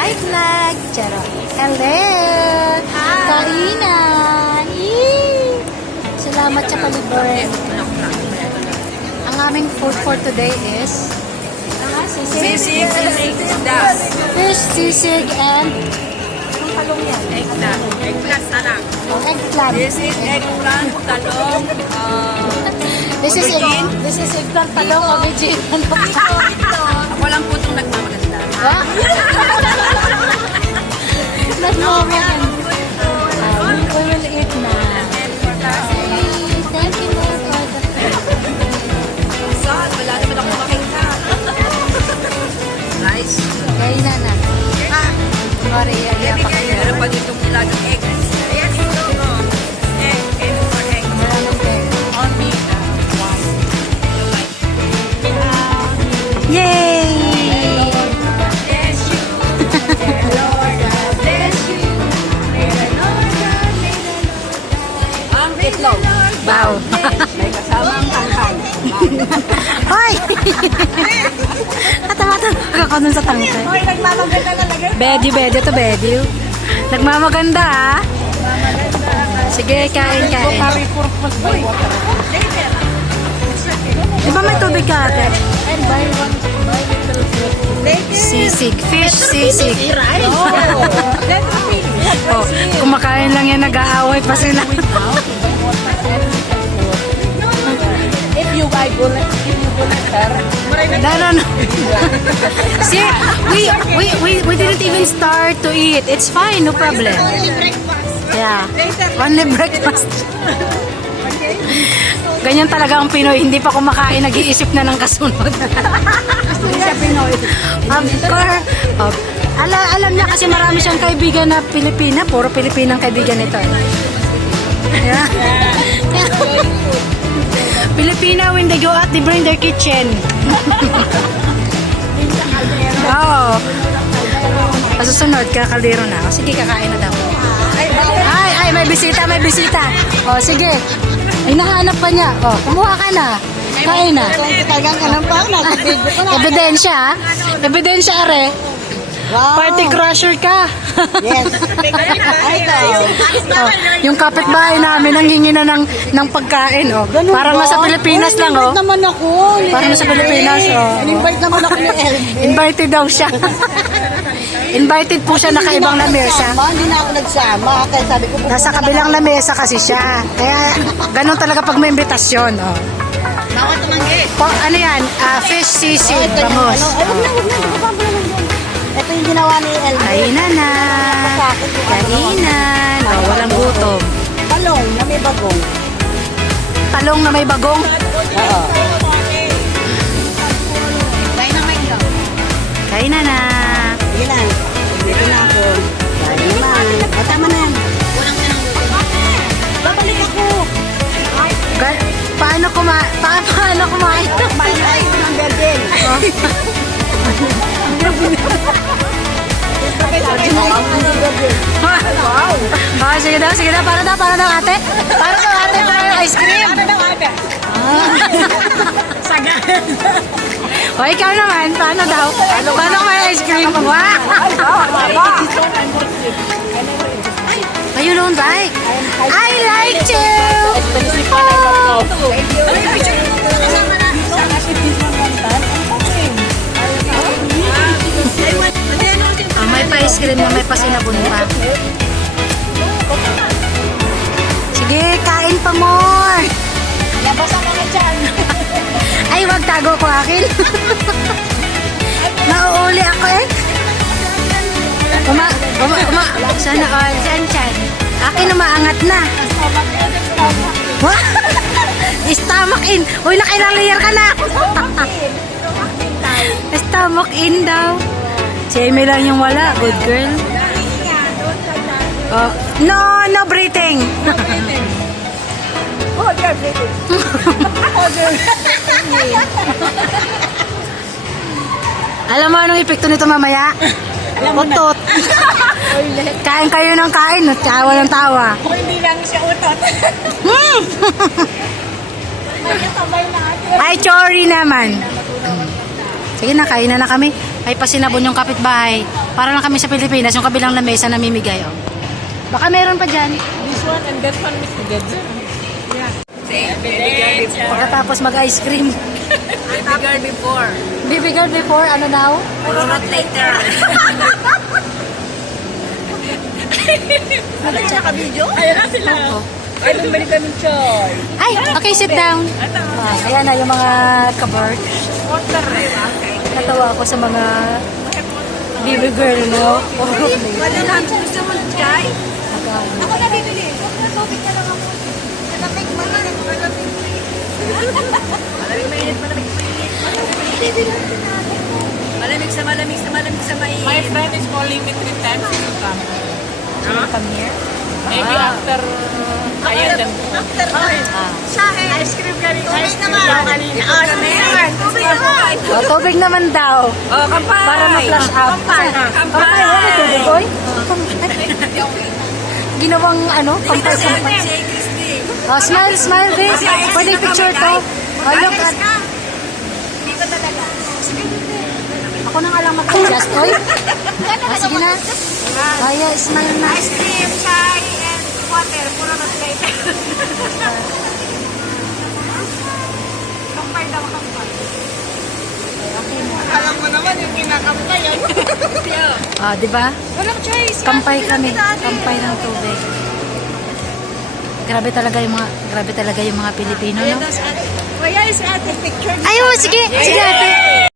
Hi, vlog! Charo. Hello! Kainan! Yee! Salamat sa palibor. Ang aming food for today is Sisig and eggplant. fish, sisig, and Eggplant. Eggplant na lang. eggplant. This is eggplant, talong, This is eggplant, talong, aubergine. ako lang po itong nagmamaganda. What? Nagmamaganda. We will eat na. Thank you, Lord, for the Saan? Wala naman ako makita. Rice. kainan na. Maria, Meron pa ditong nilagang egg. Yes, egg. Egg or egg. Only one. Yay! Bless you. May the Lord God bless you. May the Lord God, may the Lord God. Ang itlog. Wow. May kasamang tangkay. Hoy! Katamatan ako dun sa tangkay. Hoy, nagmamaganda talaga. Bedyo to bedyo. Nagmamaganda ah. Sige, kain. Di ba may tubig ka ate? Sisig. Fish sisig. Oh, kumakain lang yan, nag-aaway pa sila. If you buy bullet, No. See, we didn't even start to eat. It's fine, no problem. Yeah, only breakfast. Ganyan talaga ang Pinoy. Hindi pa kumakain, nag-iisip na ng kasunod. Siya Pinoy. Of course. Alam niya kasi marami siyang kaibigan na Pilipina. Puro Pilipinang kaibigan nito. Yeah. Filipina, when they go out, they bring their kitchen. Oo. Pasusunod, kakaldero na. O, sige, kakain na daw. Ay, may bisita. O, sige. Ay, nahanap pa niya. O, kumuha ka na. Kain na. Ebidensya, Ebidensya, are. Wow. Party crusher ka. Yes. Yung kapitbahay namin ang hingi na ng pagkain. Oh. Ganun Parang ba? nasa Pilipinas lang. Oh. Invite naman ako. Parang nasa Pilipinas. Oh. Invite naman ako ni LB. Invited daw siya. Invited po siya nakaibang lamesa. Hindi na ako nagsama. Kaya sabi ko, Nasa kabilang lamesa kasi siya. Kaya ganun talaga pag may imbitasyon. Oh. Bawat tumanggi. Ano yan? Fish sisig. Vamos. Ito yung ginawa ni LB. Kainan na. Kainan. Oh, walang gutom. Talong na may bagong. Talong na may bagong. Oo. Kainan na. Sige na. Dito na ako. Dali naman. Tama na yan. Babalik ako. Paano kumain? Paano kumain? Ay, ng garden. Wow! Oh, sige daw. Para daw ate. Para yung ice cream. Sagan. O, ikaw naman. Paano daw? Paano may ice cream? Wow! You don't like? I like to! Oh, may pa-ice cream na may pasinabon pa. Sige, kain pa more! Labas ang mga dyan. Ay, wag tago ko akin. Nauuli ako eh. Sana all. Chan. Akin na maangat na. What? Stomach in. Uy, nakailang layer ka na. Stomach in daw. Si Amy lang yung wala. Good girl. Oh. No breathing. Oh, they're breathing. Alam mo anong epekto nito mamaya? Utot. Kain kayo ng kain, tawa ng tawa. Kung hindi lang siya utot. May kasabay na ate. Ay, chori naman. Sige na, kain na kami. ay pasinabon yung kapitbahay. Para lang kami sa Pilipinas, yung kabilang lamesa namimigay. Oh. Baka meron pa dyan. This one and that one mixed together. Pagkatapos mag-ice cream. Bigger before. Baby girl before, ano daw? Not later. Ano yung naka-video? Ayun na sila. Ay, bumalik kami choy. Ay, okay, sit down. Ayan na yung mga kabart. Water. Natawa ako sa mga baby girl, no? Madam, gusto mo chai? Ako na bibili. Tubig na lang ako. Malamig, malamig, malamig. Malamig mainit, malamig mainit. Malamig sa malamig sa malamig sa mainit. My friend is calling me 3 times to come. Come here. Maybe after ayan then. After siya eh. Ice cream ka rin. Tubig naman. Tubig naman. Oh, tubig naman daw. Oh, kampay. Para ma-flash out. Kampay. Kampay. Ano tubig, boy? Ginawang ano? Kampay. Oh, smile, smile, this. Pwede picture to. Oh, look at... Dito talaga. Sige, dito. Ako na nga lang mag-adjust, boy. Oh, sige na. Oh, yeah, smile na. Ice cream, chai, and water. Puro na later. Kampay daw, kampay. Alam mo naman yung kinakampay yan. Oh, di ba? Walang choice. Kampay kami. Kampay ng tubig. Grabe talaga yung mga Pilipino, no? Kaya is ate picture. Ayaw, sige. Sige, ate.